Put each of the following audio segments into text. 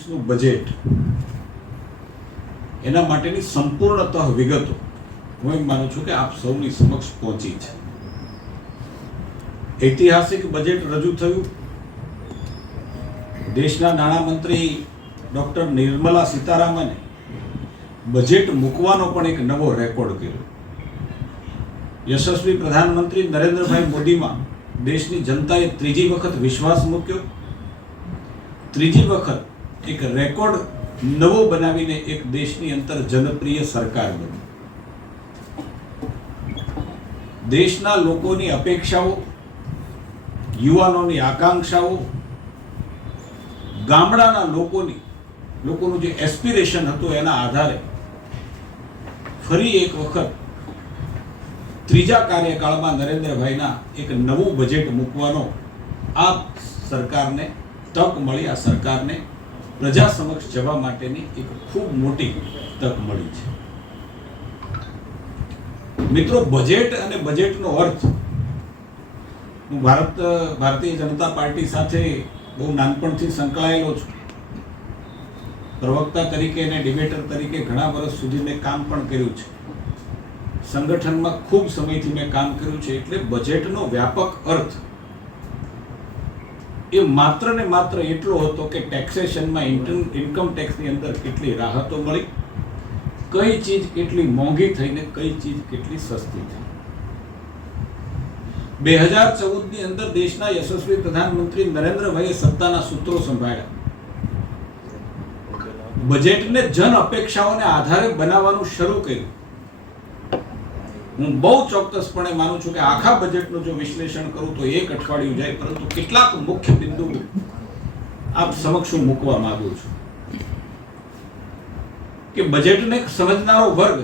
2025નું budget એના માટેની સંપૂર્ણતઃ વિગતો હું એમ માનું છું કે આપ સૌની સમક્ષ પહોંચી છે. ઐતિહાસિક બજેટ રજૂ થયું. દેશના નાણામંત્રી ડોક્ટર નિર્મલા સીતારામને બજેટ મૂકવાનો પણ એક નવો રેકોર્ડ કર્યો. યશસ્વી પ્રધાનમંત્રી નરેન્દ્રભાઈ મોદીમાં દેશની જનતાએ ત્રીજી વખત વિશ્વાસ મૂક્યો. ત્રીજી વખત એક રેકોર્ડ નવો બનાવીને એક દેશની અંદર જનપ્રિય સરકાર બની. દેશના લોકોની અપેક્ષાઓ, યુવાનોની આકાંક્ષાઓ, ગામડાના લોકોનું જે એસ્પિરેશન હતું એના આધારે ફરી એક વખત ત્રીજા કાર્યકાળમાં નરેન્દ્રભાઈના એક નવું બજેટ મૂકવાનો આ સરકારને તક મળી. આ સરકારને પ્રજા સમક્ષ જવા માટેની એક ખૂબ મોટી તક મળી છે. મિત્રો, બજેટ અને બજેટનો અર્થ, હું ભારતીય જનતા પાર્ટી સાથે બહુ નાનપણથી સંકળાયેલો છું. પ્રવક્તા તરીકે અને ડિબેટર તરીકે ઘણા વર્ષ સુધી મેં કામ પણ કર્યું છે. સંગઠનમાં ખૂબ સમયથી મેં કામ કર્યું છે. એટલે બજેટનો વ્યાપક અર્થ એ માત્ર ને માત્ર એટલો હતો કે ટેક્સેશનમાં ઇન્કમ ટેક્સની અંદર કેટલી રાહતો મળી, કઈ ચીજ કેટલી મોંઘી થઈને કઈ ચીજ કેટલી સસ્તી થઈ. 2014ની અંદર દેશના યશસ્વી પ્રધાનમંત્રી નરેન્દ્રભાઈએ સત્તાના સૂત્રો સંભાળ્યા. બજેટને જન અપેક્ષાઓને આધારે બનાવવાનું શરૂ કર્યું. હું બહુ ચોક્કસપણે માનું છું કે આખા બજેટનું જો વિશ્લેષણ કરું તો એક અઠવાડિયું જાય, પરંતુ કેટલાક મુખ્ય બિંદુ આપ સમક્ષ હું મૂકવા માંગુ છું કે બજેટને સમજનારો વર્ગ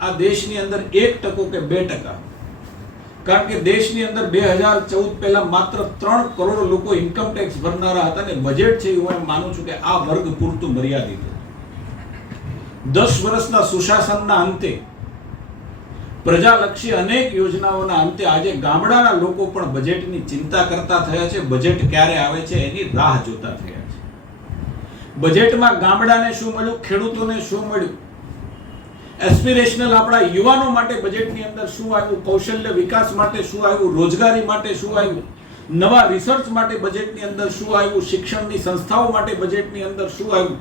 આ દેશની અંદર 1% કે 2%, કારણ કે દેશની અંદર 2014 પહેલા માત્ર 3 કરોડ લોકો ઇન્કમ ટેક્સ ભરનારા હતા અને બજેટ છે હું એમ માનું છું કે આ વર્ગ પૂરતું મર્યાદિત હતું. 10 વર્ષના સુશાસનના અંતે, પ્રજાલક્ષી અનેક યોજનાઓના અંતે આજે ગામડાના લોકો પણ બજેટની ચિંતા કરતા થયા છે. બજેટ ક્યારે આવે છે એની રાહ જોતા થયા છે. બજેટમાં ગામડાને શું મળ્યું, ખેડૂતોને શું મળ્યું, એસ્પિરેશનલ આપણા યુવાનો માટે બજેટની અંદર શું આવ્યું, કૌશલ્ય વિકાસ માટે શું આવ્યું, રોજગારી માટે શું આવ્યું, નવા રિસર્ચ માટે બજેટની અંદર શું આવ્યું, શિક્ષણની સંસ્થાઓ માટે બજેટની અંદર શું આવ્યું,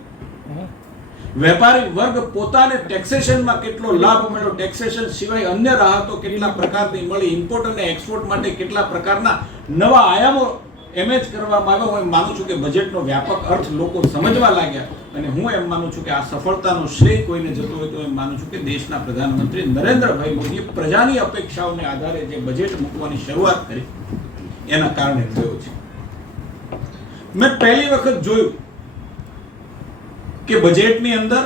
વેપારી વર્ગ પોતાને ટેક્સેશનમાં કેટલો લાભ મળ્યો, ટેક્સેશન સિવાય અન્ય રાહતો કેટલા પ્રકારની મળી, ઇમ્પોર્ટ અને એક્સપોર્ટ માટે કેટલા પ્રકારના નવા આયામો એમએચ કરવામાં આવ્યા. હું એમ માનું છું કે બજેટનો વ્યાપક અર્થ લોકો સમજવા લાગ્યા અને હું એમ માનું છું કે આ સફળતાનો શ્રેય કોઈને જતો હોય તો એમ માનું છું કે દેશના પ્રધાનમંત્રી નરેન્દ્રભાઈ મોદીએ પ્રજાની અપેક્ષાઓને આધારે જે બજેટ મૂકવાની શરૂઆત કરી એના કારણે થયો છે. મેં પહેલી વખત જોયું કે બજેટની અંદર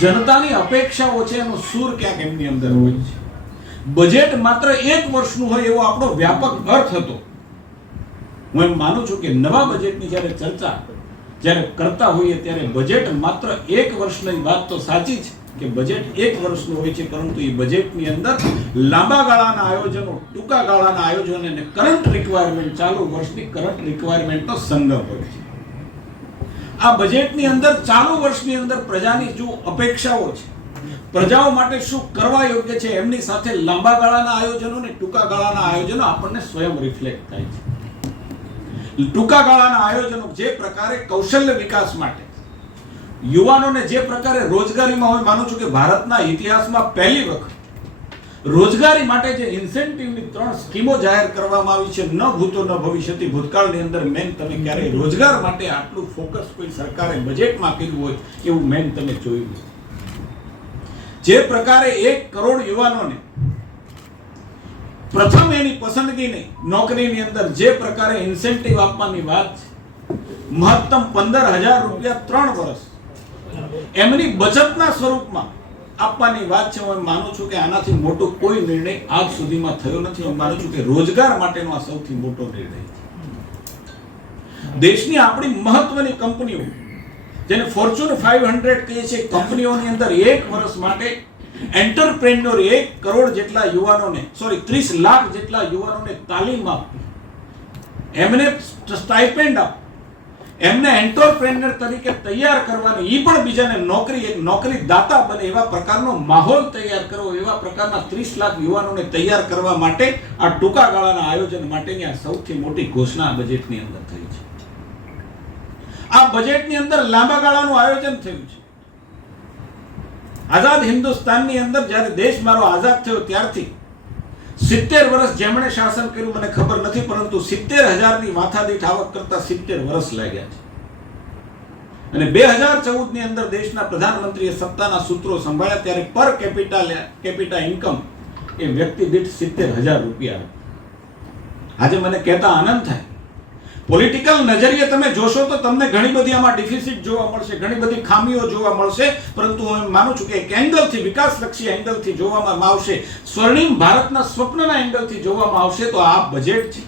જનતાની અપેક્ષાઓ છે એનો સૂર ક્યાંક એમની અંદર હોય છે. બજેટ માત્ર 1 વર્ષનું હોય એવો આપણો વ્યાપક અર્થ હતો. હું એમ માનું છું કે નવા બજેટની જ્યારે ચર્ચા કરતા હોઈએ ત્યારે બજેટ માત્ર 1 વર્ષની વાત તો સાચી છે કે બજેટ 1 વર્ષનું હોય છે, પરંતુ એ બજેટની અંદર લાંબા ગાળાના આયોજનો, ટૂંકા ગાળાના આયોજનો અને કરંટ રિક્વાયરમેન્ટ, ચાલુ વર્ષની કરંટ રિક્વાયરમેન્ટનો સંગમ હોય છે. આ બજેટની અંદર ચાલુ વર્ષની અંદર પ્રજાની જો અપેક્ષાઓ છે, પ્રજાઓ માટે શું કરવા યોગ્ય છે, એમની સાથે લાંબા ગાળાના આયોજનો અને ટૂંકા ગાળાના આયોજનો આપણને સ્વયં રિફ્લેક્ટ થાય છે. ટૂંકા ગાળાના આયોજનો જે પ્રકારે કૌશલ્ય વિકાસ માટે, યુવાનોને જે પ્રકારે રોજગારીમાં, હું માનું છું કે ભારતના ઇતિહાસમાં પહેલી વખત રોજગારી માટે જે ઇન્સેન્ટિવની 3 સ્કીમો જાહેર કરવામાં આવી છે, ન ભૂતો ન ભવિષ્યથી. ભૂતકાળની અંદર મેન તમે ક્યારેય રોજગાર માટે આટલું ફોકસ કોઈ સરકારે બજેટમાં કર્યું હોય એવું મેન તમે જોયું. જે પ્રકારે 1 કરોડ યુવાનોને પ્રથમ એની પસંદગીની નોકરીની અંદર જે પ્રકારે ઇન્સેન્ટિવ આપવાની વાત છે, મહત્તમ 15,000 રૂપિયા 3 વર્ષ એમની બચતના સ્વરૂપમાં આપવાની વાત છે. હું માનું છું કે આનાથી મોટો કોઈ નિર્ણય આજ સુધીમાં થયો નથી. હું માનું છું કે રોજગાર માટેનો આ સૌથી મોટો નિર્ણય છે. દેશની આપણી મહત્વની કંપનીઓ, જેને ફોર્ચ્યુન 500 કહીએ છીએ, કંપનીઓની અંદર 1 વર્ષ માટે એન્ટરપ્રેન્યોર 1 કરોડ જેટલા યુવાનોને, 30 લાખ જેટલા યુવાનોને તાલીમ આપવી, એમને સ્ટાઇપેન્ડ આપવું, એમને એન્ટરપ્રેન્યોર તરીકે તૈયાર કરવાની, એ પણ બીજાને નોકરી દાતા બને એવા પ્રકારનો માહોલ તૈયાર કરવો, એવા પ્રકારના 30 લાખ યુવાનોને તૈયાર કરવા માટે આ ટૂંકા ગાળાના આયોજન માટેની આ સૌથી મોટી ઘોષણા આ બજેટની અંદર થઈ છે. આ બજેટની અંદર લાંબા ગાળાનું આયોજન થયું છે. આઝાદ હિન્દુસ્તાનની અંદર જ્યારે દેશ મારો આઝાદ થયો ત્યારથી 70 વર્ષ જેમણે શાસન કર્યું મને ખબર નથી, પરંતુ 70,000 ની માથાદીઠ આવક કરતા 70 વર્ષ લાગ્યા છે. અને 2014 ની અંદર દેશના પ્રધાનમંત્રીએ સત્તાના સૂત્રો સંભાળ્યા ત્યારે પર કેપિટા ઇન્કમ એ વ્યક્તિ દીઠ 70,000 રૂપિયા. આજે મને કહેતા આનંદ થાય, પોલિટિકલ નજરિયે તમે જોશો તો તમને ઘણી બધી આમાં ડિફિસિટ જોવા મળશે, ઘણી બધી ખામીઓ જોવા મળશે, પરંતુ હું એમ માનું છું કે એક એંગલથી, વિકાસલક્ષી એંગલથી જોવામાં આવશે, સ્વર્ણિમ ભારતના સ્વપ્નના એંગલથી જોવામાં આવશે તો આ બજેટ છે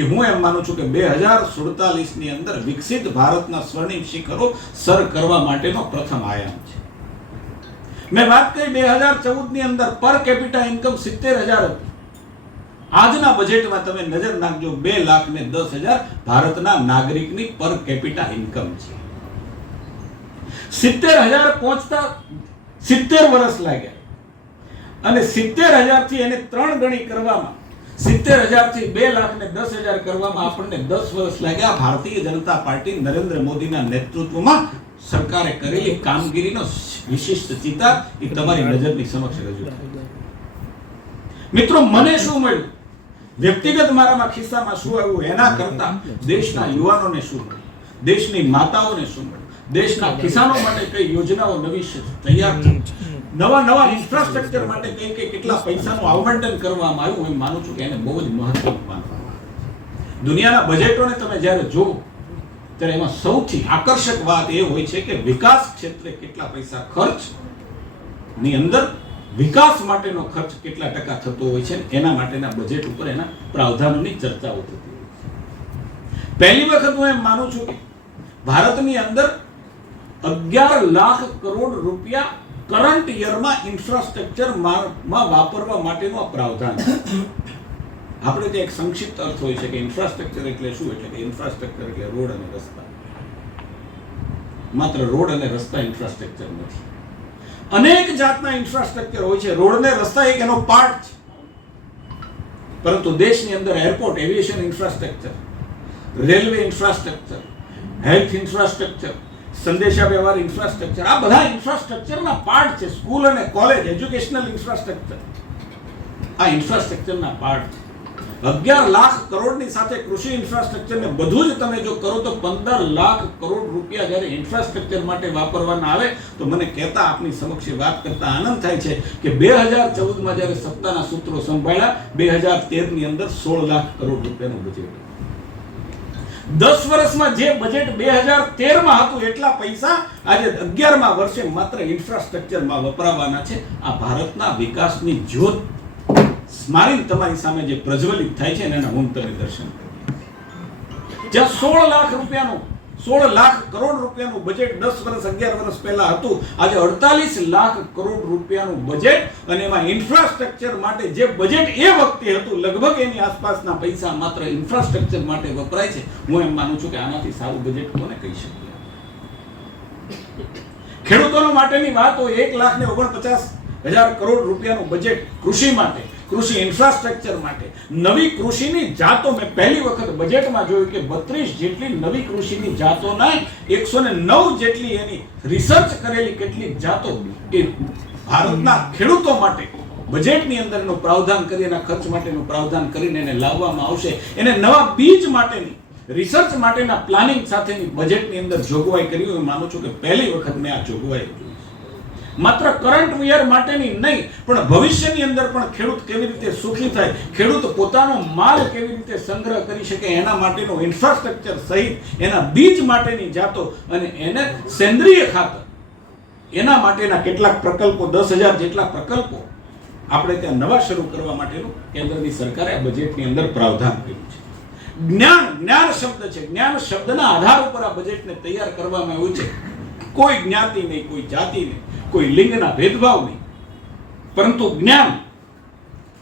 એ હું એમ માનું છું કે 2047 ની અંદર વિકસિત ભારતના સ્વર્ણિમ શિખરો સર કરવા માટેનો પ્રથમ આયામ છે. મેં વાત કરી 2014 ની અંદર પર કેપિટા ઇન્કમ 70,000 હતી. આજના બજેટમાં તમે નજર નાખજો, 2,10,000 ભારતના નાગરિકની પર કેપિટા ઇન્કમ છે. 70,000 પહોંચતા 70 વર્ષ લાગ્યા અને 70,000 થી એને 3 ગણી કરવામાં, 70,000 થી 2,10,000 કરવામાં આપણને 10 વર્ષ લાગ્યા. ભારતીય જનતા પાર્ટી નરેન્દ્ર મોદીના નેતૃત્વમાં સરકારે કરેલી કામગીરીનો વિશિષ્ટ ચિતાર એ તમારી નજરની સમક્ષ રજૂ થાય. મિત્રો, મને શું મળ્યું, વ્યક્તિગત મારામાં ખિસ્સામાં શું આવ્યું એના કરતા દેશના યુવાનોને શું મળ્યું, દેશની માતાઓને શું મળ્યું, દેશના કિસાનો માટે કઈ યોજનાઓ નવી તૈયાર થઈ, નવા ઇન્ફ્રાસ્ટ્રક્ચર માટે કઈ કેટલા પૈસાનું આવંટન કરવામાં આવ્યું, હું માનું છું કે એને બહુ જ મહત્વ માનવામાં આવે. દુનિયાના બજેટોને તમે જ્યારે જુઓ ત્યારે એમાં સૌથી આકર્ષક વાત એ હોય છે કે વિકાસ ક્ષેત્રે કેટલા પૈસા ખર્ચ ની અંદર વિકાસ માટેનો ખર્ચ કેટલા ટકા થતો હોય છે, એના માટેના બજેટ ઉપર એના પ્રાવધાનોની ચર્ચાઓ થતી હોય છે. પહેલી વખત હું એમ માનું છું કે ભારતની અંદર 11 લાખ કરોડ રૂપિયા કરંટ યરમાં ઇન્ફ્રાસ્ટ્રક્ચરમાં વાપરવા માટેનું આ પ્રાવધાન છે. આપણે જે એક સંક્ષિપ્ત અર્થ હોય છે કે ઇન્ફ્રાસ્ટ્રક્ચર એટલે શું, એટલે કે ઇન્ફ્રાસ્ટ્રક્ચર એટલે રોડ અને રસ્તા. માત્ર રોડ અને રસ્તા ઇન્ફ્રાસ્ટ્રક્ચર નથી, અનેક જાતના ઇન્ફ્રાસ્ટ્રક્ચર હોય છે. રોડ ને રસ્તા એક એનો પાર્ટ છે, પરંતુ દેશની અંદર airport, aviation infrastructure, railway infrastructure, health infrastructure, સંદેશા વ્યવહાર ઇન્ફ્રાસ્ટ્રક્ચર, આ બધા ઇન્ફ્રાસ્ટ્રક્ચરના પાર્ટ છે. સ્કૂલ અને કોલેજ, એજ્યુકેશનલ ઇન્ફ્રાસ્ટ્રક્ચર આ ઇન્ફ્રાસ્ટ્રક્ચરના પાર્ટ છે. 11 લાખ કરોડની સાથે કૃષિ ઇન્ફ્રાસ્ટ્રક્ચરને બધું જ તમે જો કરો તો 15 લાખ કરોડ રૂપિયા જ્યારે ઇન્ફ્રાસ્ટ્રક્ચર માટે વાપરવાના આવે તો મને કહેતા આપની સમક્ષ વાત કરતા આનંદ થાય છે કે 2014માં જ્યારે સત્તાના સૂત્રો સંભાળ્યા 2013ની અંદર 16 લાખ કરોડ રૂપિયાનું બજેટ. 10 વર્ષમાં જે બજેટ 2013માં હતું એટલા પૈસા આજે 11મા વર્ષે માત્ર ઇન્ફ્રાસ્ટ્રક્ચરમાં વપરાવાના છે. આ ભારતના વિકાસની જ્યોત સ્મારક તમારી સામે જે પ્રજ્વલિત થાય છે એના હું તમને દર્શન કરું. જ્યાં 16 લાખ કરોડ રૂપિયાનું બજેટ 10 વર્ષ 11 વર્ષ પહેલા હતું, આજે 48 લાખ કરોડ રૂપિયાનું બજેટ, અને એમાં ઇન્ફ્રાસ્ટ્રક્ચર માટે જે બજેટ એ વખતે હતું લગભગ એની આસપાસના પૈસા માત્ર ઇન્ફ્રાસ્ટ્રક્ચર માટે વપરાય છે. હું એમ માનું છું કે આનાથી સારું બજેટ કોને કહી શકીએ. ખેડૂતો માટેની વાત હોય, 1,49,000 કરોડ રૂપિયાનું બજેટ કૃષિ માટે, કૃષિ ઇન્ફ્રાસ્ટ્રક્ચર માટે, નવી કૃષિની જાતો. મેં પહેલી વખત બજેટમાં જોયું કે 32 જેટલી નવી કૃષિની જાતોના 109 જેટલી એની રિસર્ચ કરેલી કેટલીક જાતો એ ભારતના ખેડૂતો માટે બજેટની અંદર એનું પ્રાવધાન કરી, એના ખર્ચ માટેનું પ્રાવધાન કરીને એને લાવવામાં આવશે. એને નવા બીજ માટેની રિસર્ચ માટેના પ્લાનિંગ સાથેની બજેટની અંદર જોગવાઈ કરી. હું માનું છું કે પહેલી વખત મેં આ જોગવાઈ જોઈ. માત્ર કરંટ યર માટેની નહીં, પણ ભવિષ્યની અંદર પણ ખેડૂત કેવી રીતે સુખી થાય, ખેડૂત પોતાનો માલ કેવી રીતે સંગ્રહ કરી શકે એના માટેનું ઇન્ફ્રાસ્ટ્રક્ચર સહિત એના બીજ માટેની જાતો અને એને સેન્દ્રિય ખાતર એના માટેના કેટલાક પ્રકલ્પો, 10,000 જેટલા પ્રકલ્પો આપણે ત્યાં નવા શરૂ કરવા માટેનું કેન્દ્રની સરકારે આ બજેટની અંદર પ્રાવધાન કર્યું છે. જ્ઞાન શબ્દ છે, જ્ઞાન શબ્દના આધાર ઉપર આ બજેટને તૈયાર કરવામાં આવ્યું છે. કોઈ જ્ઞાતિ નહીં, કોઈ જાતિ નહીં, કોઈ લિંગના ભેદભાવ નહીં, પરંતુ જ્ઞાન,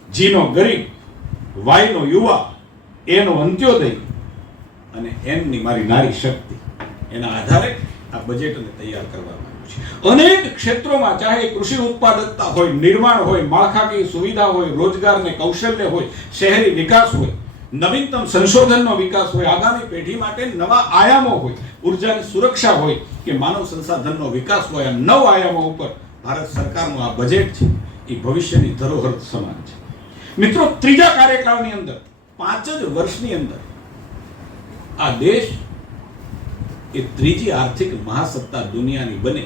જીનો ગરીબ, વાયનો યુવા, એનો અંત્યોદય અને એમની મારી નારી શક્તિ, એના આધારે આ બજેટને તૈયાર કરવામાં આવ્યું છે. અનેક ક્ષેત્રોમાં, ચાહે કૃષિ ઉત્પાદકતા હોય, નિર્માણ હોય, માળખાકીય સુવિધા હોય, રોજગાર ને કૌશલ્ય હોય, શહેરી વિકાસ હોય, નવીનતમ સંશોધનનો વિકાસ હોય, આગામી પેઢી માટે નવા આયામો હોય, ઉર્જાની સુરક્ષા હોય કે માનવ સંસાધનનો વિકાસ હોય, આ 9 આયામો ઉપર ભારત સરકારનું આ બજેટ છે એ ભવિષ્યની ધરોહર સમાન છે. મિત્રો, ત્રીજા કાર્યકાળની અંદર 5 જ વર્ષની અંદર આ દેશ એ ત્રીજી આર્થિક મહાસત્તા દુનિયાની બને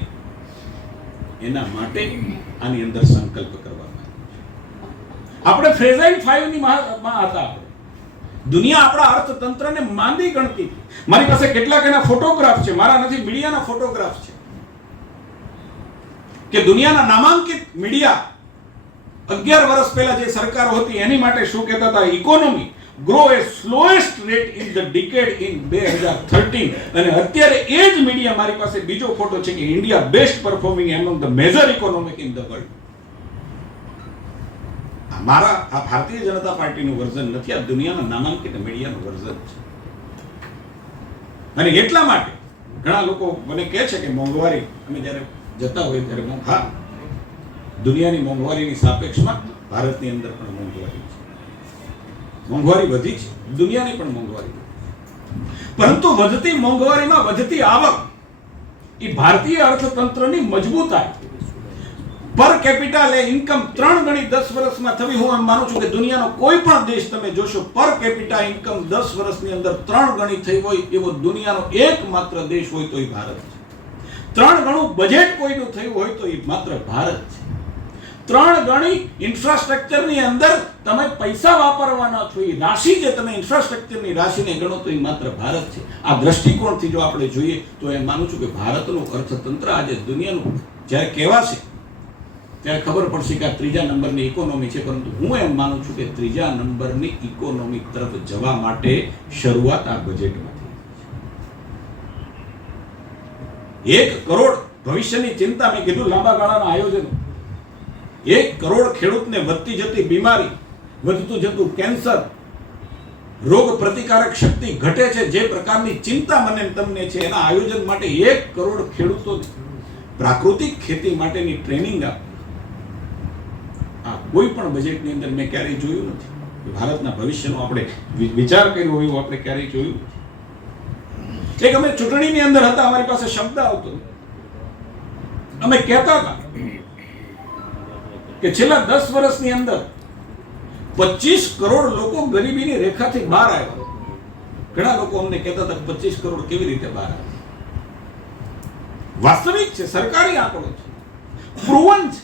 એના માટે આની અંદર સંકલ્પ કરવામાં આવ્યો છે. આપણે ફ્રેઝાઇલ 5 ની માં હતા. દુનિયા આપણા અર્થતંત્રને માંદી ગણતી. મારી પાસે કેટલાક એના ફોટોગ્રાફ છે, મારા નથી, મીડિયાના ફોટોગ્રાફ છે, કે દુનિયાના નામાંકિત મીડિયા 11 વર્ષ પહેલા જે સરકારો હતી એની માટે શું કહેતા હતા? Economy grow A સ્લોએસ્ટ rate in the decade in 2013. અને અત્યારે એ જ મીડિયા, મારી પાસે બીજો ફોટો છે કે India best performing among the major economic in the world. મારા આ ભારતીય જનતા પાર્ટીનું વર્ઝન નથી, આ દુનિયાના નામાંકિત મીડિયાનું વર્ઝન છે. અને એટલા માટે ઘણા લોકો મને કહે છે કે મોંઘવારી, અમે જ્યારે જતા હોય ત્યારે હા, દુનિયાની મોંઘવારીની સાપેક્ષમાં ભારતની અંદર પણ મોંઘવારી છે. મોંઘવારી વધી છે, દુનિયાની પણ મોંઘવારી, પરંતુ વધતી મોંઘવારીમાં વધતી આવક એ ભારતીય અર્થતંત્રની મજબૂતાઈ, પર કેપિટલ ઇન્કમ 3 ગણી 10 વર્ષમાં થવી. હું માનું છું કે દુનિયાનો કોઈ પણ દેશ તમે જોશો પર કેપિટા ઇન્કમ 10 વર્ષની અંદર 3 ગણી થઈ હોય એવો દુનિયાનો એકમાત્ર દેશ હોય તો એ ભારત છે. 3 ગણું બજેટ કોઈનું થયું હોય તો એ માત્ર ભારત છે. 3 ગણી ઇન્ફ્રાસ્ટ્રક્ચરની અંદર તમે પૈસા વાપરવાના છો, એ રાશિ જે તમે ઇન્ફ્રાસ્ટ્રક્ચરની રાશિને ગણો તો એ માત્ર ભારત છે. આ દ્રષ્ટિકોણથી જો આપણે જોઈએ તો એમ માનું છું કે ભારતનું અર્થતંત્ર આજે દુનિયાનું જ્યારે કહેવાશે ત્યારે ખબર પડશે કે આ 3જા નંબરની ઇકોનોમી છે. પરંતુ હું એમ માનું છું કે 3જા નંબરની ઇકોનોમી તરફ જવા માટે શરૂઆત આ બજેટમાંથી. 1 કરોડ ભવિષ્યની ચિંતા, મેં કીધું લાંબા ગાળાના આયોજનો, 1 કરોડ ખેડૂતને વધતી જતી બીમારી, વધતું જતું કેન્સર, રોગ પ્રતિકારક શક્તિ ઘટે છે, જે પ્રકારની ચિંતા મને તમને છે, એના આયોજન માટે 1 કરોડ ખેડૂતો પ્રાકૃતિક ખેતી માટેની ટ્રેનિંગ આપે. આ કોઈ પણ બજેટની અંદર મેં ક્યારેય જોયું નથી. ભારતના ભવિષ્યનો આપણે વિચાર કર્યો હોય એવું આપણે ક્યારેય જોયું નથી. એક અમે ચૂંટણીની અંદર હતા, અમારી પાસે શબ્દ આવતો, અમે કહેતા હતા કે છેલ્લા 10 વર્ષની અંદર 25 કરોડ લોકો ગરીબીની રેખાથી બહાર આવ્યા. ઘણા લોકો અમને કહેતા હતા 25 કરોડ કેવી રીતે બહાર આવ્યા? વાસ્તવિક છે, સરકારી આંકડો છે, પ્રૂવન છે.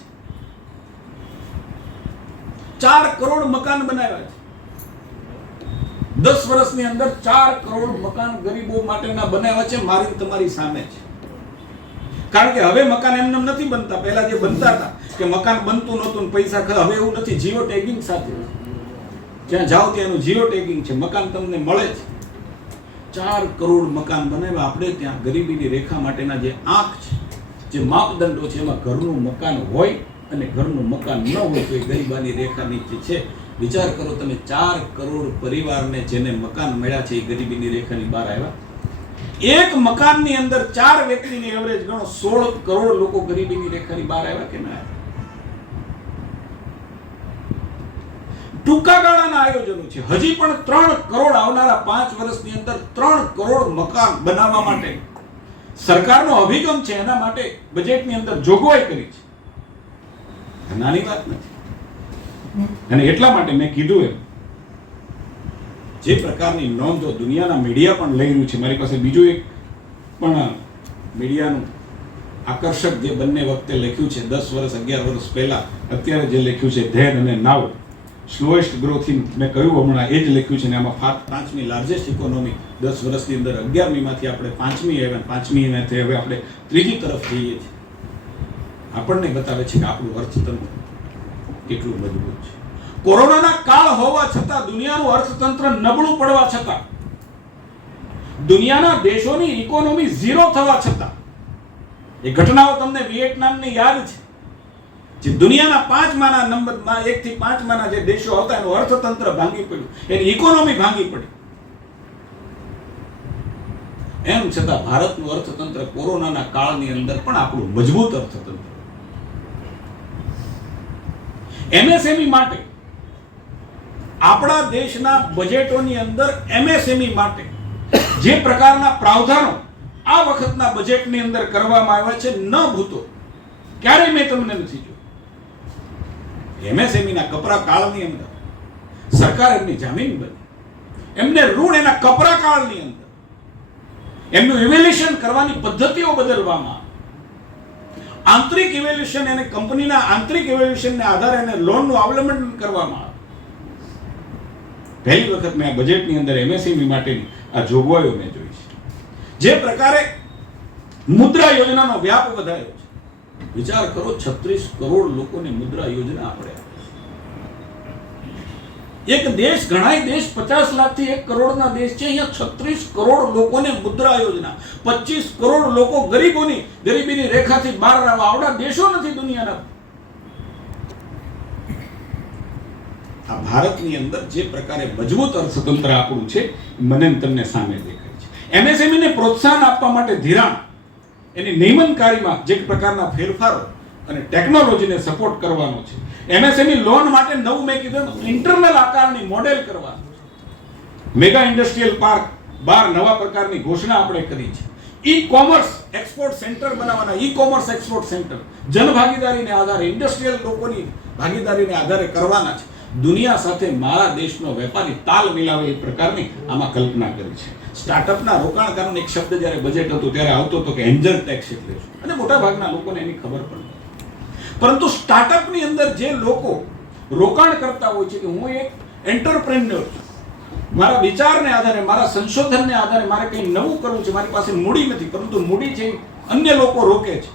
4 કરોડ મકાન બનાવ્યા છે 10 વર્ષની અંદર. 4 કરોડ મકાન ગરીબો માટેના બનાવ્યા છે, મારી તમારી સામે છે. કારણ કે હવે મકાન એમને નથી બનતા. પહેલા જે બનતા હતા કે મકાન બનતું નહોતું, પૈસા ખરા, હવે એવું નથી. જીઓ ટેગિંગ સાથે, જ્યાં જાઓ ત્યાં એનું જીઓ ટેગિંગ છે, મકાન તમને મળે છે. 4 કરોડ મકાન બનાવ્યા આપણે ત્યાં. ગરીબીની રેખા માટેના જે આંક છે, જે માપદંડો છે, એમાં ઘરનું મકાન હોય અને ઘરનું મકાન ન હોય તો એ ગરીબાની રેખા નીચે છે. વિચાર કરો તમે, 4 કરોડ પરિવારને જેને મકાન મળ્યા છે એ ગરીબીની રેખાની બહાર આવ્યા. એક મકાનની અંદર 4 વ્યક્તિની એવરેજ ગણો, 16 કરોડ લોકો ગરીબીની રેખાની બહાર આવ્યા કે ના આવ્યા? ટૂંકા ગાળાના આયોજનો છે. હજી પણ 3 કરોડ આવનારા 5 વર્ષની અંદર 3 કરોડ મકાન બનાવવા માટે સરકારનો અભિગમ છે. એના માટે બજેટની અંદર જોગવાઈ કરી છે. નાની વાત નથી. અને એટલા માટે મેં કીધું એમ, જે પ્રકારની નોંધો દુનિયાના મીડિયા પણ લઈ રહ્યું છે. મારી પાસે બીજું એક પણ મીડિયાનું આકર્ષક જે બંને વખતે લખ્યું છે, 10 વર્ષ 11 વર્ષ પહેલા, અત્યારે જે લખ્યું છે ધેન અને નાવ, સ્લોએસ્ટ ગ્રોથ ઇન, મેં કહ્યું હમણાં એ જ લખ્યું છે. ને આમાં 5મી લાર્જેસ્ટ ઇકોનોમી 10 વર્ષની અંદર 11મીમાંથી આપણે 5મી આવ્યા, 5મીમાંથી હવે આપણે 3જી તરફ જઈએ છીએ. આપણને બતાવે છે કે આપણું અર્થતંત્ર કેટલું મજબૂત છે. કોરોનાના કાળ હોવા છતાં, દુનિયાનું અર્થતંત્ર નબળું પડવા છતાં, દુનિયાના દેશોની ઇકોનોમી 0 થવા છતાં, એ ઘટનાઓ તમને વિયેટનામની યાદ છે, જે દુનિયાના 5માના નંબરમાં 1 થી 5માના જે દેશો હતા એનું અર્થતંત્ર ભાંગી પડ્યું, એની ઇકોનોમી ભાંગી પડી. એમ છતાં ભારતનું અર્થતંત્ર કોરોનાના કાળની અંદર પણ આપણું મજબૂત અર્થતંત્ર. એમએસએમઈ માટે આપણા દેશના બજેટોની અંદર એમએસએમઈ માટે જે પ્રકારના પ્રાવધાનો આ વખતના બજેટની અંદર કરવામાં આવ્યા છે, ન ભૂતો ક્યારેય મેં તમને નથી જોયું. એમએસએમઈ ના કપરા કાળની અંદર સરકાર એમની જામીન બની, એમને ઋણ એના કપરા કાળની અંદર એમનું ઇવેલ્યુએશન કરવાની પદ્ધતિઓ બદલવામાં, આંતરિક ઇવેલ્યુએશન અને કંપનીના આંતરિક ઇવેલ્યુએશનને આધારે એને લોનનું અવલંબન કરવામાં આવે. પહેલી વખત મેં આ બજેટની અંદર એમએસએમઈ માટેની આ જોગવાઈઓ મેં જોઈ છે. જે પ્રકારે મુદ્રા યોજનાનો વ્યાપ વધાર્યો છે, વિચાર કરો 36 કરોડ લોકોને મુદ્રા યોજના આપણે આપી. એક દેશ, ઘણાય દેશ 50 લાખથી 1 કરોડના દેશ છે, અહીંયા 36 કરોડ લોકોને મુદ્રા યોજના, 25 કરોડ લોકો ગરીબીની રેખાથી બહાર રહેવા. આવડા દેશો નથી દુનિયાના. આ ભારતની અંદર જે પ્રકારે મજબૂત અર્થતંત્ર આપણું છે, મને તમને સામે દેખાય છે. એમએસએમઈ ને પ્રોત્સાહન આપવા માટે ધિરાણ, એની નિયમનકારીમાં જે પ્રકારના ફેરફારો અને ટેકનોલોજીને સપોર્ટ કરવાનો છે. એમએસએમઈ લોન માટે નવું મેં કીધું ઇન્ટરનલ આકારની મોડેલ કરવાનું છે. મેગા ઇન્ડસ્ટ્રીયલ પાર્ક 12 નવા પ્રકારની ઘોષણા આપણે કરી છે. ઈ કોમર્સ એક્સપોર્ટ સેન્ટર બનાવવાના, ઈ કોમર્સ એક્સપોર્ટ સેન્ટર જનભાગીદારીને આધારે, ઇન્ડસ્ટ્રીયલ લોકોની ભાગીદારીને આધારે કરવાના છે. દુનિયા સાથે મારા દેશનો વેપારી તાલ મિલાવે એ પ્રકારની આમાં કલ્પના કરી છે. સ્ટાર્ટઅપના રોકાણકારોનો એક શબ્દ જ્યારે બજેટ હતું ત્યારે આવતો હતો કે એન્જલ ટેક્સ એટલે શું, અને મોટા ભાગના લોકોને એની ખબર પણ નથી. પરંતુ સ્ટાર્ટઅપની અંદર જે લોકો રોકાણ કરતા હોય છે કે હું એક એન્ટરપ્રેન્યોર છું, મારા વિચારને આધારે, મારા સંશોધનને આધારે મારે કંઈ નવું કરવું છે, મારી પાસે મૂડી નથી, પરંતુ મૂડી છે અન્ય લોકો રોકે છે.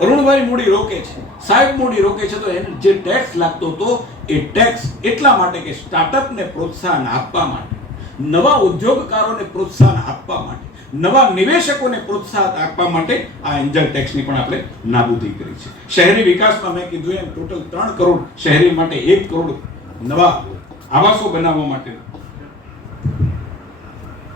અરુણભાઈ મૂડી રોકે છે, સાહેબ મૂડી રોકે છે, તો એને જે ટેક્સ લાગતો હતો એ ટેક્સ એટલા માટે કે સ્ટાર્ટઅપને પ્રોત્સાહન આપવા માટે, નવા ઉદ્યોગકારોને પ્રોત્સાહન આપવા માટે, નવા નિવેશકોને પ્રોત્સાહન આપવા માટે આ એન્જલ ટેક્સની પણ આપણે નાબૂદી કરી છે. શહેરી વિકાસમાં મેં કીધું એમ ટોટલ 3 કરોડ શહેરી માટે 1 કરોડ નવા આવાસો બનાવવા માટે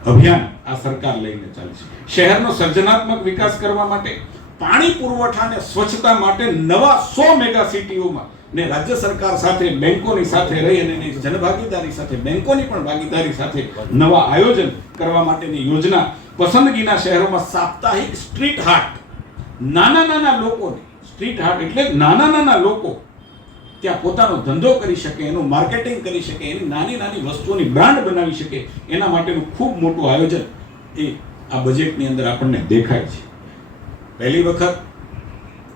અભિયાન આ સરકાર લઈને ચાલી છે. શહેરનો સર્જનાત્મક વિકાસ કરવા માટે, પાણી પુરવઠા અને સ્વચ્છતા માટે નવા 100 મેગા સિટીઓમાં ને રાજ્ય સરકાર સાથે, બેંકોની સાથે રહી અને જનભાગીદારી સાથે, બેંકોની પણ ભાગીદારી સાથે નવા આયોજન કરવા માટેની યોજના. પસંદગીના શહેરોમાં સાપ્તાહિક સ્ટ્રીટ હાટ, નાના લોકોને સ્ટ્રીટ હાટ એટલે નાના લોકો ત્યાં પોતાનો ધંધો કરી શકે, એનું માર્કેટિંગ કરી શકે, એની નાની વસ્તુઓની બ્રાન્ડ બનાવી શકે, એના માટેનું ખૂબ મોટું આયોજન એ આ બજેટની અંદર આપણને દેખાય છે. પહેલી વખત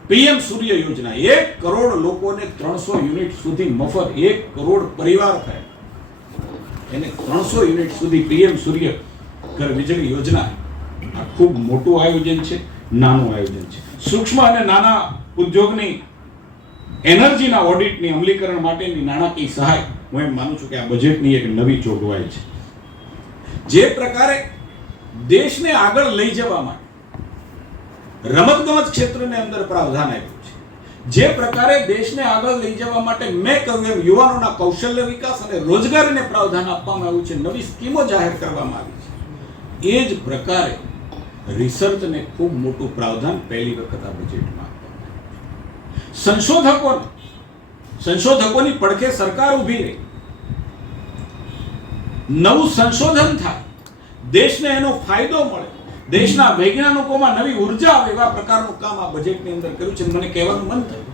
પીએમ સૂર્ય યોજના, 1 કરોડ લોકોને 300 યુનિટ સુધી મફત, 1 કરોડ પરિવાર થાય એને 300 યુનિટ સુધી પીએમ સૂર્ય ઘર વીજળી યોજના. આ ખૂબ મોટું આયોજન છે, નાનું આયોજન છે. સૂક્ષ્મ અને નાના ઉદ્યોગની એનર્જીના ઓડિટની અમલીકરણ માટેની નાણાકીય સહાય, હું એમ માનું છું કે આ બજેટની એક નવી જોગવાઈ છે. જે પ્રકારે દેશને આગળ લઈ જવા માટે રમતગમત ક્ષેત્રને અંદર પ્રાવધાન આપ્યું છે, જે પ્રકારે દેશને આગળ લઈ જવા માટે મેં કહ્યું એમ યુવાનોના કૌશલ્ય વિકાસ અને રોજગારીને પ્રાવધાન આપવામાં આવ્યું છે, નવી સ્કીમો જાહેર કરવામાં આવી છે, એ જ પ્રકારે રિસર્ચને ખૂબ મોટું પ્રાવધાન પહેલી વખત આ બજેટમાં આપવામાં. સંશોધકોની પડખે સરકાર ઊભી રહી, નવું સંશોધન થાય, દેશને એનો ફાયદો મળે, દેશના વૈજ્ઞાનિકોમાં નવી ઉર્જા આવે, એવા પ્રકારનું કામ આ બજેટની અંદર કર્યું છે. મને કહેવાનું મન થયું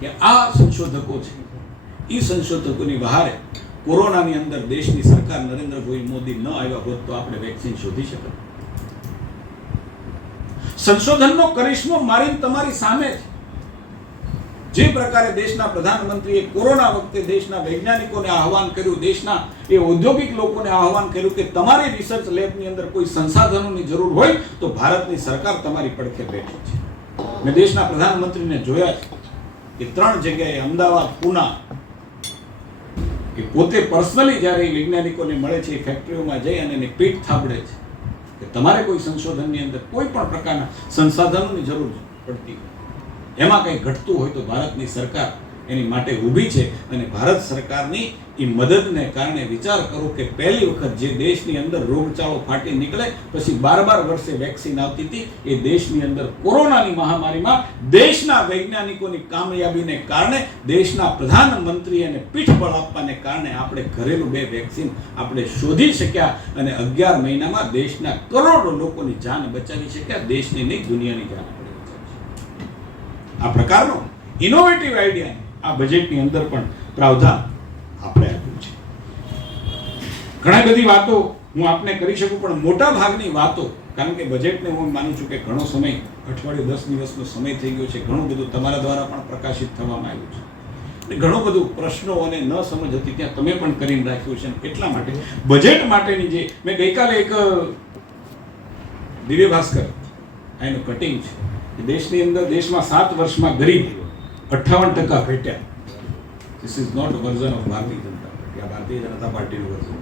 કે આ સંશોધકો છે, એ સંશોધકોની બહારે કોરોનાની અંદર દેશની સરકાર નરેન્દ્રભાઈ મોદી ન આવ્યા હોત તો આપણે વેક્સિન શોધી શકત. સંશોધનનો કરિશ્મો મારી તમારી સામે છે. જે પ્રકારે દેશના પ્રધાનમંત્રીએ કોરોના વખતે દેશના વૈજ્ઞાનિકોને આહવાન કર્યું, દેશના એ ઔદ્યોગિક લોકોને આહવાન કર્યું કે તમારી રિસર્ચ લેબની અંદર કોઈ સંસાધનોની જરૂર હોય તો ભારતની સરકાર તમારી પડખે બેઠી છે. મેં દેશના પ્રધાનમંત્રીને જોયા છે કે 3 જગ્યાએ, અમદાવાદ, પુના, કે પોતે પર્સનલી જ્યારે વૈજ્ઞાનિકોને મળે છે, ફેક્ટરીઓમાં જઈ અને એની પીઠ થાબડે છે કે તમારે કોઈ સંશોધનની અંદર કોઈ પણ પ્રકારના સંસાધનોની જરૂર પડતી હોય, એમાં કંઈ ઘટતું હોય તો ભારતની સરકાર એની માટે ઊભી છે. અને ભારત સરકારની એ મદદને કારણે વિચાર કરો કે પહેલી વખત જે દેશની અંદર રોગચાળો ફાટી નીકળે પછી 12 વર્ષે વેક્સિન આવતી હતી, એ દેશની અંદર કોરોનાની મહામારીમાં દેશના વૈજ્ઞાનિકોની કામયાબીને કારણે, દેશના પ્રધાનમંત્રી અને પીઠબળ આપવાને કારણે આપણે ઘરેલું 2 વેક્સિન આપણે શોધી શક્યા અને 11 મહિનામાં દેશના કરોડો લોકોની જાન બચાવી શક્યા. દેશની નહીં, દુનિયાની જાન આપણે બચાવી શક્યા. આ પ્રકારનો ઇનોવેટિવ આઈડિયા આ બજેટની અંદર પણ પ્રાવધાન આપણે આપ્યું છે. ઘણી બધી વાતો હું આપને કરી શકું, પણ મોટા ભાગની વાતો, કારણ કે બજેટને હું માનું છું કે ઘણો સમય, અઠવાડિયું 10 દિવસનો સમય થઈ ગયો છે, ઘણું બધું તમારા દ્વારા પણ પ્રકાશિત થવામાં આવ્યું છે, ઘણું બધું પ્રશ્નો અને ન સમજ હતી ત્યાં તમે પણ કરીને રાખ્યું છે. એટલા માટે બજેટ માટેની જે મેં ગઈકાલે એક દિવ્ય ભાસ્કર એનું કટિંગ છે, દેશની અંદર દેશમાં 7 વર્ષમાં ગરીબ 58% ઘટ્યા. This is not a version of Bharatiya Janata party. આ ભારતીય જનતા પાર્ટીનું વર્ઝન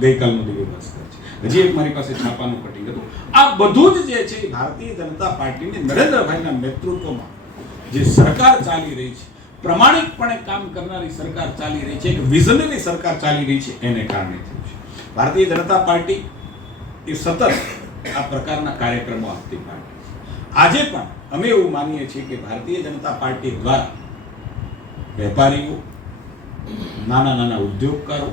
ગઈકાલનું દિવ્ય ભાસ્કર છે. હજી એક મારી પાસે છાપાનું કટિંગ હતું. આ બધું જ જે છે એ ભારતીય જનતા પાર્ટીની નરેન્દ્રભાઈના નેતૃત્વમાં જે સરકાર ચાલી રહી છે, પ્રમાણિકપણે કામ કરનારી સરકાર ચાલી રહી છે, એક વિઝનરી સરકાર ચાલી રહી છે, એને કારણે થયું છે. ભારતીય જનતા પાર્ટી એ સતત આ પ્રકારના કાર્યક્રમો આપતી પાર્ટી છે. આજે પણ અમે એવું માનીએ છીએ કે ભારતીય જનતા પાર્ટી દ્વારા વેપારીઓ, નાના ઉદ્યોગકારો,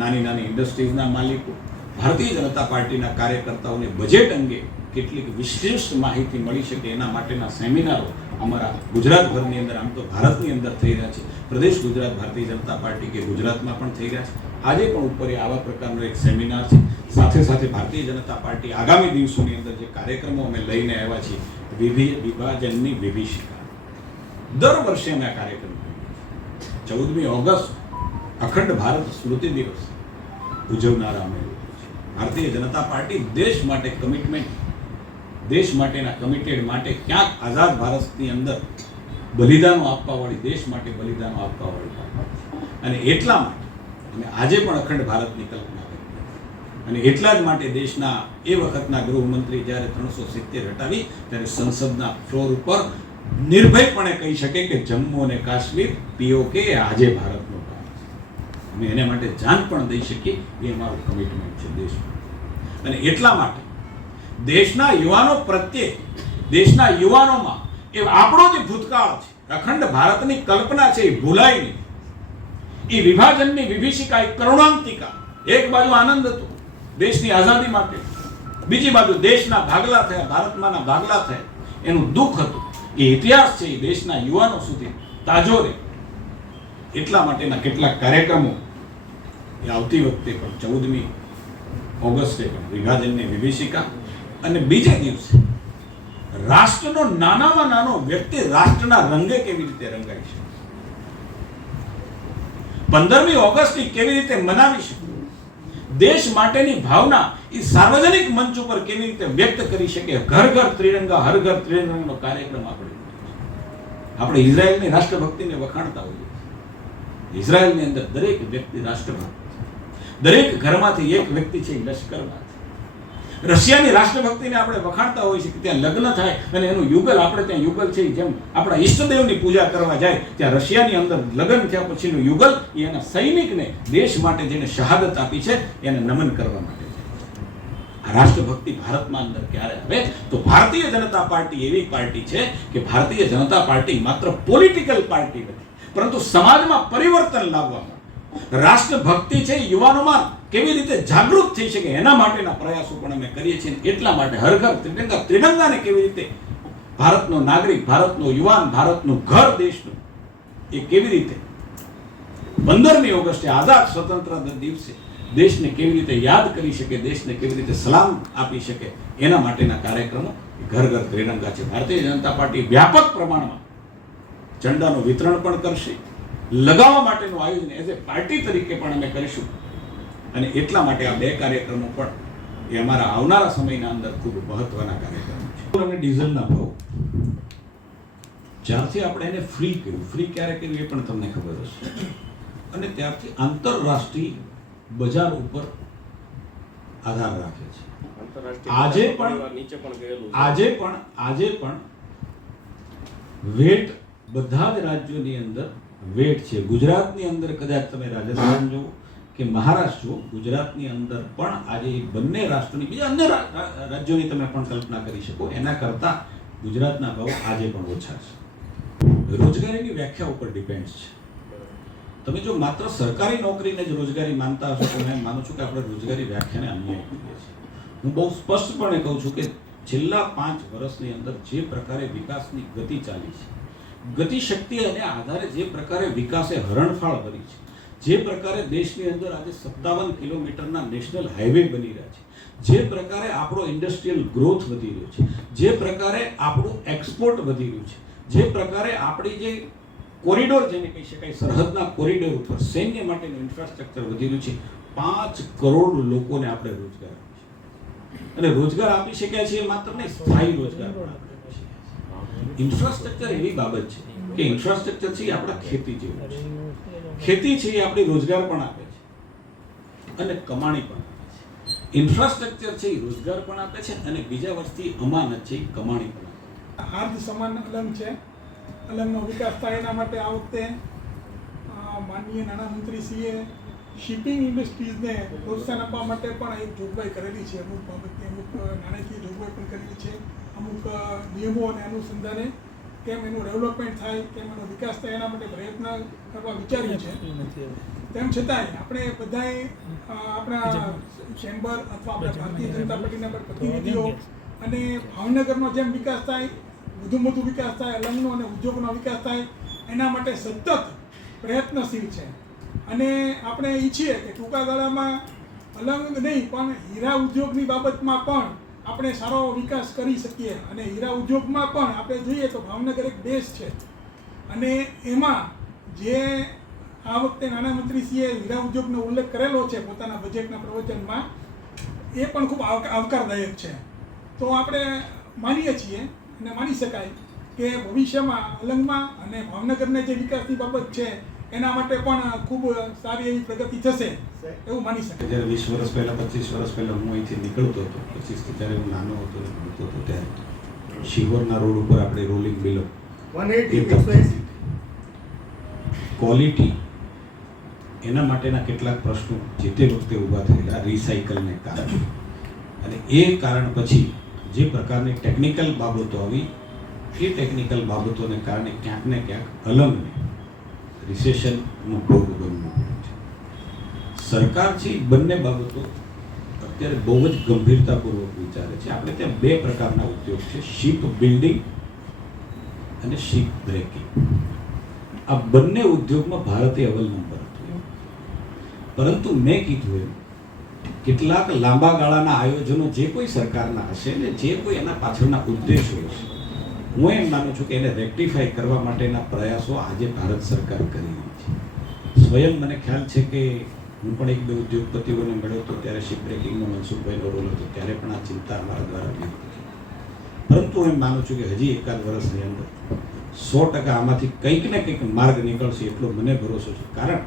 નાની ઇન્ડસ્ટ્રીઝના માલિકો, ભારતીય જનતા પાર્ટીના કાર્યકર્તાઓને બજેટ અંગે કેટલીક વિશિષ્ટ માહિતી મળી શકે એના માટેના સેમિનારો અમારા ગુજરાતભરની અંદર, આમ તો ભારતની અંદર થઈ રહ્યા છે. પ્રદેશ ગુજરાત ભારતીય જનતા પાર્ટી કે ગુજરાતમાં પણ થઈ રહ્યા છે. આજે પણ ઉપર આવા પ્રકારનો એક સેમિનાર છે. સાથે સાથે ભારતીય જનતા પાર્ટી આગામી દિવસોની અંદર જે કાર્યક્રમો અમે લઈને આવ્યા છીએ, વિભાજનની વિભીષિકા, દર વર્ષે અમે આ કાર્યક્રમ 14મી ઓગસ્ટ અખંડ ભારત સ્મૃતિ દિવસ ઉજવનારા અમે ભારતીય જનતા પાર્ટી દેશ માટે કમિટમેન્ટ, દેશ માટેના કમિટેડ માટે ક્યાંક આઝાદ ભારતની અંદર બલિદાનો આપવાવાળી, દેશ માટે બલિદાનો આપવાવાળી, અને એટલા માટે અમે આજે પણ અખંડ ભારતની કલ્પના કરી. અને એટલા જ માટે દેશના એ વખતના ગૃહમંત્રી જ્યારે 370 હટાવી ત્યારે સંસદના ફ્લોર ઉપર નિર્ભયપણે કહી શકે કે જમ્મુ અને કાશ્મીર POK આજે ભારતનું કામ છે. અમે એને માટે જાન પણ દઈ શકીએ, એ અમારું કમિટમેન્ટ છે દેશમાં. અને એટલા માટે દેશના યુવાનો પ્રત્યે, દેશના યુવાનોમાં એ આપણો જે ભૂતકાળ છે, અખંડ ભારતની કલ્પના છે, એ ભૂલાય નહીં. એ વિભાજનની વિભીષિકા, એક કરુણાંતિકા, એક બાજુ આનંદ હતો દેશની આઝાદી માટે, બીજી બાજુ દેશના ભાગલા થયા, ભારતમાંના ભાગલા થયા, એનું દુઃખ હતું. એ ઇતિહાસ છે, એ દેશના યુવાનો સુધી તાજો રહે. એટલા માટેના કેટલાક કાર્યક્રમો એ આવતી વખતે પણ 14મી ઓગસ્ટે પણ વિભાજનની વિભીષિકા, અને બીજે દિવસે રાષ્ટ્રનો નાનામાં નાનો વ્યક્તિ રાષ્ટ્રના રંગે કેવી રીતે રંગાઈ શકે, 15મી ઓગસ્ટ કેવી રીતે મનાવી શકે, દેશ માટેની ભાવના એ સાર્વજનિક મંચ ઉપર કેવી રીતે વ્યક્ત કરી શકે. ઘર ઘર ત્રિરંગા, હર ઘર ત્રિરંગાનો કાર્યક્રમ આપણે ઇઝરાયલની રાષ્ટ્રભક્તિને વખાણતા હોઈએ. ઇઝરાયલની અંદર દરેક વ્યક્તિ રાષ્ટ્રભક્ત, દરેક ઘરમાંથી એક વ્યક્તિ છે લશ્કરમાં. રશિયાની રાષ્ટ્રભક્તિને આપણે વખાણતા હોઈએ છીએ કે ત્યાં લગ્ન થાય અને એનું યુગલ, આપણે ત્યાં યુગલ છે, જેમ આપણા ઈષ્ટદેવની પૂજા કરવા જાય ત્યાં રશિયાની અંદર લગ્ન થયા પછીનું યુગલ એ એના સૈનિકને, દેશ માટે જેને શહાદત આપી છે એને નમન કરવા માટે. આ રાષ્ટ્રભક્તિ ભારતમાં અંદર ક્યારે આવે? તો ભારતીય જનતા પાર્ટી એવી પાર્ટી છે કે ભારતીય જનતા પાર્ટી માત્ર પોલિટિકલ પાર્ટી નથી, પરંતુ સમાજમાં પરિવર્તન લાવવા માટે, રાષ્ટ્રભક્તિ છે યુવાનોમાં કેવી રીતે જાગૃત થઈ શકે એના માટેના પ્રયાસો પણ અમે કરીએ છીએ. એટલા માટે હર ઘર ત્રિરંગા, ત્રિરંગાને કેવી રીતે ભારતનો નાગરિક, ભારતનો યુવાન, ભારતનું ઘર દેશનું, એ કેવી રીતે 15મી ઓગસ્ટે આઝાદ સ્વતંત્રતા દિવસે દેશને કેવી રીતે યાદ કરી શકે, દેશને કેવી રીતે સલામ આપી શકે, એના માટેના કાર્યક્રમો ઘર ઘર ત્રિરંગા છે. ભારતીય જનતા પાર્ટી વ્યાપક પ્રમાણમાં ઝંડાનું વિતરણ પણ કરશે, લગાવવા માટેનું આયોજન એઝ એ પાર્ટી તરીકે પણ અમે કરીશું. અને એટલા માટે આ 2 કાર્યક્રમો પણ એ અમારા આવનારા સમયના અંદર ખૂબ મહત્વના કાર્યક્રમો છે. અને ડીઝલના ભાવ જ્યારથી આપણે એને ફ્રી કર્યું, ફ્રી ક્યારે કર્યું એ પણ તમને ખબર હશે, અને ત્યારથી આંતરરાષ્ટ્રીય બજાર ઉપર આધાર રાખે છે. આજે પણ વેટ બધા જ રાજ્યોની અંદર વેટ છે. ગુજરાતની અંદર કદાચ તમે રાજસ્થાન જુઓ કે મહારાષ્ટ્ર જુઓ, ગુજરાતની અંદર પણ આજે એ બંને રાષ્ટ્રોની બીજા અન્ય રાજ્યોની તમે પણ કલ્પના કરી શકો એના કરતાં ગુજરાતના ભાવ આજે પણ ઓછા છે. રોજગારીની વ્યાખ્યા ઉપર ડિપેન્ડ છે. તમે જો માત્ર સરકારી નોકરીને જ રોજગારી માનતા હશો તો હું માનું છું કે આપણે રોજગારી વ્યાખ્યાને અન્યાય કરીએ છીએ. હું બહુ સ્પષ્ટપણે કહું છું કે છેલ્લા 5 વર્ષની અંદર જે પ્રકારે વિકાસની ગતિ ચાલી છે, ગતિશક્તિ અને આધારે જે પ્રકારે વિકાસે હરણફાળ ભરી છે, જે પ્રકારે દેશની અંદર આજે 57 કિલોમીટરના નેશનલ હાઈવે બની રહ્યા છે, જે પ્રકારે આપણો ઇન્ડસ્ટ્રીયલ ગ્રોથ વધી રહ્યો છે, જે પ્રકારે આપણું એક્સપોર્ટ વધી રહ્યું છે, જે પ્રકારે આપણી જે કોરિડોર જેને કહી શકાય સરહદના કોરિડોર ઉપર સૈન્ય માટેનું ઇન્ફ્રાસ્ટ્રક્ચર વધી રહ્યું છે, 5 કરોડ લોકોને આપણે રોજગાર આપીએ છીએ. અને રોજગાર આપી શક્યા છીએ માત્ર નહીં, સ્થાયી રોજગાર પણ આપી શક્યા છીએ. ઇન્ફ્રાસ્ટ્રક્ચર એવી બાબત છે કે ઇન્ફ્રાસ્ટ્રક્ચર છે એ આપણા ખેતી જેવું છે. ખેતી છે એ આપણી રોજગાર પણ આપે છે અને કમાણી પણ આપે છે. ઇન્ફ્રાસ્ટ્રક્ચર છે એ રોજગાર પણ આપે છે અને બીજા વર્ષથી અમાનત છે એ કમાણી પણ આપે છે. હાર્દ સમાન અલંગ છે. અલંગનો વિકાસ થાય એના માટે આ વખતે માનનીય નાણામંત્રીશ્રીએ શિપિંગ ઇન્ડસ્ટ્રીઝને પ્રોત્સાહન આપવા માટે પણ એક જોગવાઈ કરેલી છે. અમુક બાબતની અમુક નાણાકીય જોગવાઈ પણ કરેલી છે. અમુક નિયમો અને અનુસંધાને કેમ એનું ડેવલપમેન્ટ થાય, કેમ એનો વિકાસ થાય એના માટે પ્રયત્ન કરવા વિચાર્યું છે. તેમ છતાંય આપણે બધાએ આપણા ચેમ્બર અથવા આપણા ભારતીય જનતા પાર્ટીના પ્રતિનિધિઓ અને ભાવનગરનો જેમ વિકાસ થાય, વધુ વધુ વિકાસ થાય, અલંગનો અને ઉદ્યોગનો વિકાસ થાય એના માટે સતત પ્રયત્નશીલ છે. અને આપણે ઈચ્છીએ કે ટૂંકા ગાળામાં અલંગ નહીં પણ હીરા ઉદ્યોગની બાબતમાં પણ આપણે સારો વિકાસ કરી શકીએ. અને હીરા ઉદ્યોગમાં પણ આપણે જોઈએ તો ભાવનગર એક બેઝ છે. અને એમાં જે આ વખતે નાણામંત્રીશ્રીએ હીરા ઉદ્યોગનો ઉલ્લેખ કરેલો છે પોતાના બજેટના પ્રવચનમાં, એ પણ ખૂબ આવકારદાયક છે. તો આપણે માનીએ છીએ અને માની શકાય કે ભવિષ્યમાં અલંગમાં અને ભાવનગરને જે વિકાસની બાબત છે એના માટે પણ ખૂબ સારી એવી પ્રગતિ થશે એવું માની શકાય. જ્યારે 20 વર્ષ પહેલા 25 વર્ષ પહેલા હું અહીંથી નીકળતો હતો, 25 જ્યારે હું નાનો હતો ભણતો હતો ત્યારે શિહોરના રોડ ઉપર આપણે રોલિંગ બિલો 180 ક્વોલિટી એના માટેના કેટલાક પ્રશ્નો જે તે વખતે ઊભા થયેલા રિસાયકલને કારણે. અને એ કારણ પછી જે પ્રકારની ટેકનિકલ બાબતો આવી, એ ટેકનિકલ બાબતોને કારણે ક્યાંક ને ક્યાંક અલંગને રિસેશનનો ભોગ બનવું છે. સરકાર છે બંને બાબતો અત્યારે બહુ જ ગંભીરતાપૂર્વક વિચારે છે. આપણે ત્યાં 2 પ્રકારના ઉદ્યોગ છે, શિપ બિલ્ડિંગ અને શિપ બ્રેકિંગ. આ બંને ઉદ્યોગમાં ભારતે અવ્વલ નંબર હતો. પરંતુ મેં કીધું એમ કેટલાક લાંબા ગાળાના આયોજનો જે કોઈ સરકારના હશે ને જે કોઈ એના પાછળના ઉદ્દેશો હશે, હું એમ માનું છું કે એને રેક્ટિફાઈ કરવા માટેના પ્રયાસો આજે ભારત સરકાર કરી રહી છે. સ્વયં મને ખ્યાલ છે કે હું પણ 1-2 ઉદ્યોગપતિઓને મળ્યો હતો ત્યારે શિપ બ્રેકિંગનો મનસુખભાઈનો રોલ હતો, ત્યારે પણ આ ચિંતા અમારા દ્વારા વ્યક્ત થઈ. પરંતુ હું એમ માનું છું કે હજી 1-8 વર્ષની અંદર 100% આમાંથી કંઈક ને કંઈક માર્ગ નીકળશે એટલો મને ભરોસો છે. કારણ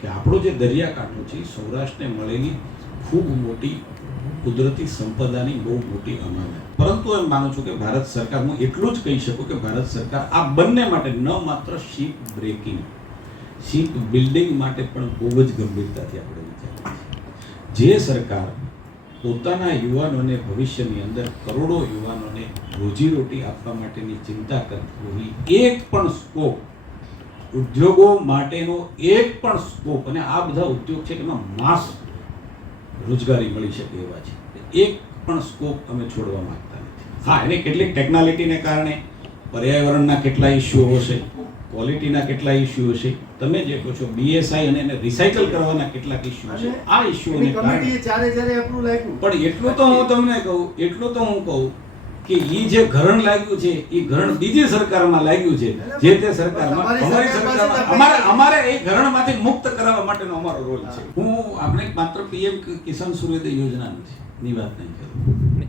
કે આપણો જે દરિયાકાંઠો છે સૌરાષ્ટ્રને મળેલી ખૂબ મોટી કુદરતી સંપદાની બહુ મોટી અમાનત. પરંતુ એમ માનું છું કે ભારત સરકાર, હું એટલું જ કહી શકું કે ભારત સરકાર આ બંને માટે ન માત્ર શિપ બ્રેકિંગ, શિપ બિલ્ડિંગ માટે પણ બહુ જ ગંભીરતાથી આપણે વિચારીએ છીએ. જે સરકાર પોતાના યુવાનોને ભવિષ્યની અંદર કરોડો યુવાનોને રોજીરોટી આપવા માટેની ચિંતા કરતી હોય, એક પણ સ્કોપ ઉદ્યોગો માટેનો એક પણ સ્કોપ, અને આ બધા ઉદ્યોગ છે એમાં માસ રોજગારી મળી શકે એવા છે, એક પણ સ્કોપ અમે છોડવા માંગતા નથી. હા, એને કેટલીક ટેકનોલોજીને કારણે પર્યાવરણના કેટલા ઇસ્યુ હશે, ક્વોલિટીના કેટલા ઇસ્યુ હશે, તમે જે કહો છો બીએસઆઈ અને એને રિસાયકલ કરવાના કેટલાક ઇસ્યુ છે, આ ઇસ્યુઓને કારણે પણ એટલું તો હું તમને કહું, એટલું તો હું કહું કે ઈ જે ઘરણ લાગ્યું છે એ ઘરણ બીજી સરકારમાં લાગ્યું છે, જે તે સરકારમાં અમારી સરકારમાં અમારે એ ઘરણમાંથી મુક્ત કરાવવા માટેનો અમારો રોલ છે. હું આપણે માત્ર પીએમ કિસાન સૂર્યોદય યોજના ની વાત નહીં કરું.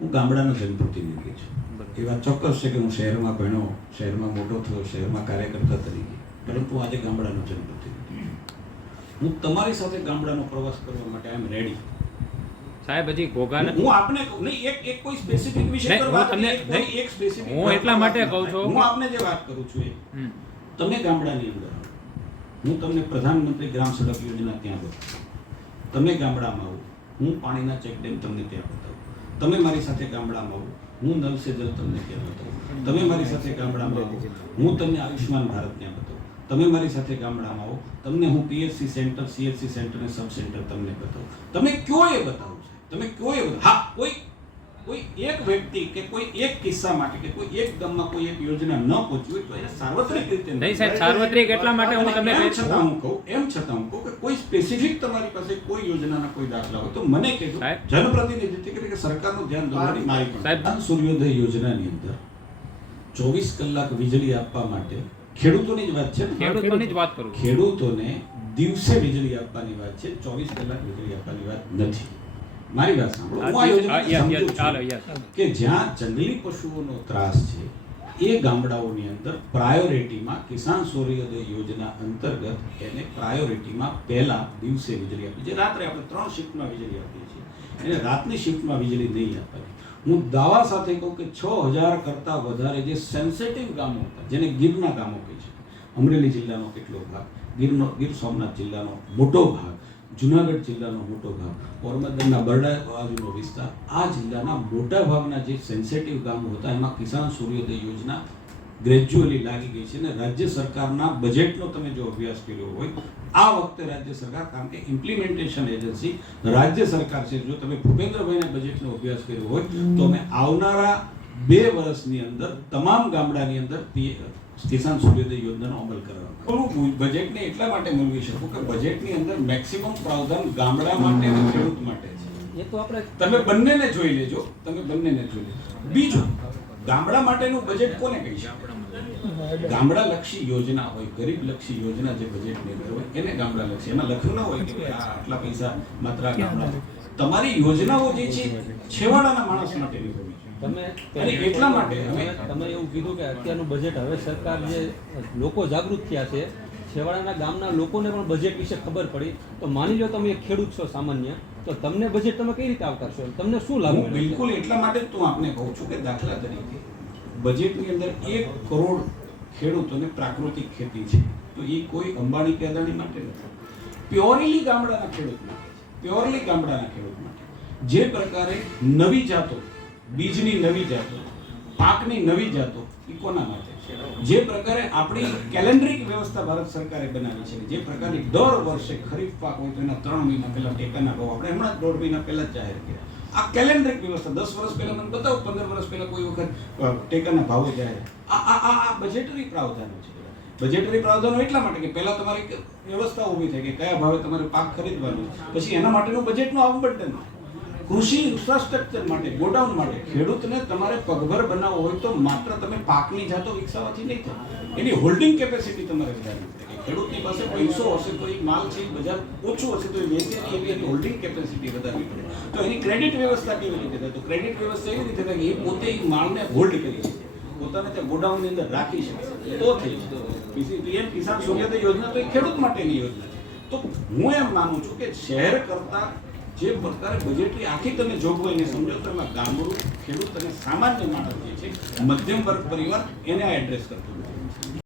હું ગામડાનો જનપ્રતિનિધિ છું. એ વાત ચોક્કસ છે કે હું શહેરમાં ભણ્યો, શહેરમાં મોટો થયો, શહેરમાં કાર્યકર્તા તરીકે, પરંતુ આજે ગામડાનો જનપ્રતિનિધિ. હું તમારી સાથે ગામડાનો પ્રવાસ કરવા માટે આઈ એમ રેડી. સાહેબ હજી ઘોઘાના હું આપને કહું નહીં, એક કોઈ સ્પેસિફિક વિષય નહીં, પર હું વાત તમને- નહીં, કોઈ એક સ્પેસિફિક હું એટલા માટે કહું છું હું કે- આપને જે વાત કરું છું એ હમ. તમે ગામડાની અંદર આવો. હું તમને પ્રધાનમંત્રી ગ્રામ સડક યોજના ત્યાં બતાવું. તમે ગામડામાં આવો, હું પાણીના ચેકડેમ તમને ત્યાં બતાવું. તમે મારી સાથે ગામડામાં આવો, હું નલ સે જલ તમને ત્યાં બતાવું. તમે મારી સાથે ગામડામાં આવો, હું તમને આયુષ્માન ભારત ત્યાં બતાવું. તમે મારી સાથે ગામડામાં આવો, તમને હું પીએચસી સેન્ટર, સીએચસી સેન્ટર અને સબ સેન્ટર તમને બતાવું. તમે કયો એ બતાવો છો, તમે કયો એ બતાવો. હા, કોઈ એક વ્યક્તિ કે કોઈ એક કિસ્સા માટે કે કોઈ એક ગામમાં કોઈ એક યોજના ન પહોંચી હોય તો એને સાર્વત્રિક રીતે નહીં સાહેબ, સાર્વત્રિક એટલા માટે હું તમને એમ છતાં હું કહું કે કોઈ સ્પેસિફિક તમારી પાસે કોઈ યોજનાના કોઈ દાખલા હોય તો મને કહેજો. સાહેબ. જનપ્રતિનિધિ તરીકે સરકારનું ધ્યાન દોરવાની મારી પણ. સાહેબ. આ સૂર્યોદય યોજનાની અંદર 24 કલાક વીજળી આપવા માટે ખેડૂતોની જ વાત છે ને? ખેડૂતોની જ વાત કરું છું. ખેડૂતોને દિવસે વીજળી આપવાની વાત છે, 24 કલાક વીજળી આપવાની વાત નથી. મારી વાત સાંભળો. હું આ યોજનાને સમજુ ચાલો છું યસ કે જ્યાં જંગલી પશુઓનો ત્રાસ છે એ ગામડાઓની અંદર પ્રાયોરિટીમાં કિસાન સૂર્યોદય યોજના અંતર્ગત એને પ્રાયોરિટીમાં પહેલા દિવસે વીજળી આપી છે. રાત્રે આપણે 3 શિફ્ટમાં વીજળી આપીએ છીએ, એને રાતની શિફ્ટમાં વીજળી નહીં આપવાની. હું દાવા સાથે કહું કે 6000 કરતાં વધારે જે સેન્સિટિવ ગામો હતા, જેને ગીરના ગામો કહે છે, અમરેલી જિલ્લાનો કેટલો ભાગ, ગીર સોમનાથ જિલ્લાનો મોટો ભાગ, જુનાગઢ જિલ્લાનો મોટો ભાગ, પોરબંદરના બરડા બાજુનો વિસ્તાર, આ જિલ્લાના મોટા ભાગના જે સેન્સિટિવ ગામો હતા એમાં કિસાન સૂર્યોદય યોજના ગ્રેજ્યુઅલી લાગી ગઈ છે. અને રાજ્ય સરકારના બજેટનો તમે જો અભ્યાસ કર્યો હોય, આ વખતે રાજ્ય સરકાર, કારણ કે ઇમ્પ્લિમેન્ટેશન એજન્સી રાજ્ય સરકાર છે, જો તમે ભૂપેન્દ્રભાઈના બજેટનો અભ્યાસ કર્યો હોય તો અમે આવનારા 2 વર્ષની અંદર તમામ ગામડાની અંદર કિસાન સૂર્યોદય યોજનાનો અમલ કરવાનો. હું બજેટને એટલા માટે મૂલવી શકું કે બજેટની અંદર મેક્સિમમ પ્રાવધાન ગામડા માટે અને ખેડૂત માટે છે. એ તો આપણે તમે બંનેને જોઈ લેજો, તમે બંનેને જોઈ લેજો. બીજું, ગામડા માટેનું બજેટ કોને કહી શકાય? ગામડા લક્ષી યોજના હોય, ગરીબ લક્ષી યોજના જે બજેટની અંદર હોય એને ગામડા લક્ષી. એમાં લખ્યું ન હોય કે ભાઈ આ આટલા પૈસા માત્ર આ ગામડા. તમારી યોજનાઓ જે છે છેવાડાના માણસ માટેની હોવી જોઈએ. અને એટલા માટે તમે એવું કીધું કે અત્યારનું બજેટ હવે સરકાર જે લોકો જાગૃત થયા છે, છેવાડાના ગામના લોકોને પણ બજેટ વિશે ખબર પડી, તો માની લો તમે એક ખેડૂત છો સામાન્ય, તો તમને બજેટ તમે કઈ રીતે આવકારશો, તમને શું લાભ હું બિલકુલ એટલા માટે જ તો આપને કહું છું કે દાખલા તરીકે બજેટની અંદર 1 કરોડ ખેડૂતોને પ્રાકૃતિક ખેતી છે, તો એ કોઈ અંબાણી કે અદાણી માટે નથી. પ્યોરલી ગામડાના ખેડૂત માટે છે, પ્યોરલી ગામડાના ખેડૂત માટે. જે પ્રકારે નવી જાતો, બીજની નવી જાતો, પાકની નવી જાતો એ કોના માટે છે? જે પ્રકારે આપણી કેલેન્ડરિક વ્યવસ્થા ભારત સરકારે બનાવી છે, જે પ્રકારની દર વર્ષે ખરીફ પાક હોય તો એના 3 મહિના પહેલા ટેકાના ભાવ આપણે હમણાં જ 1.5 મહિના પહેલા જ જાહેર કર્યા. આ કેલેન્ડરિક વ્યવસ્થા 10 વર્ષ પહેલા મને બતાવો, 15 વર્ષ પહેલા કોઈ વખત ટેકાના ભાવો જાહેર. આ બજેટરી પ્રાવધાનો છે. બજેટરી પ્રાવધાનો એટલા માટે કે પહેલા તમારી વ્યવસ્થા ઊભી થાય કે કયા ભાવે તમારે પાક ખરીદવાનો, પછી એના માટેનું બજેટનું આવબંટન, કૃષિ ઇન્ફ્રાસ્ટ્રક્ચર માટે, ગોડાઉન માટે. ખેડૂતને તમારે પગભર બનાવવો હોય તો માત્ર તમે પાકની જાતો વિકસાવવાથી નહીં થાય, એની હોલ્ડિંગ કેપેસિટી તમારે વધારવી પડે. ખેડૂતની પાસે પૈસો હશે તો એ માલ છે, બજાર ઓછું હશે તો એ વેચે નહીં, એવી એની હોલ્ડિંગ કેપેસિટી વધારવી પડે. તો એની ક્રેડિટ વ્યવસ્થા કેવી રીતે થાય? તો ક્રેડિટ વ્યવસ્થા એવી રીતે થાય કે એ પોતે એ માલને હોલ્ડ કરી શકે, પોતાને તે ગોડાઉનની અંદર રાખી શકે, તો થઈ શકે. પીએમ કિસાન સૂર્યોદય યોજના તો એ ખેડૂત માટેની યોજના છે. તો હું એમ માનું છું કે શહેર કરતાં જે પ્રકારે બજેટની આખી તમે જોગવાઈને સમજો તો એમાં ગામડું, ખેડૂત અને સામાન્ય માણસ જે છે, મધ્યમ વર્ગ પરિવાર, એને આ એડ્રેસ કરતું નથી.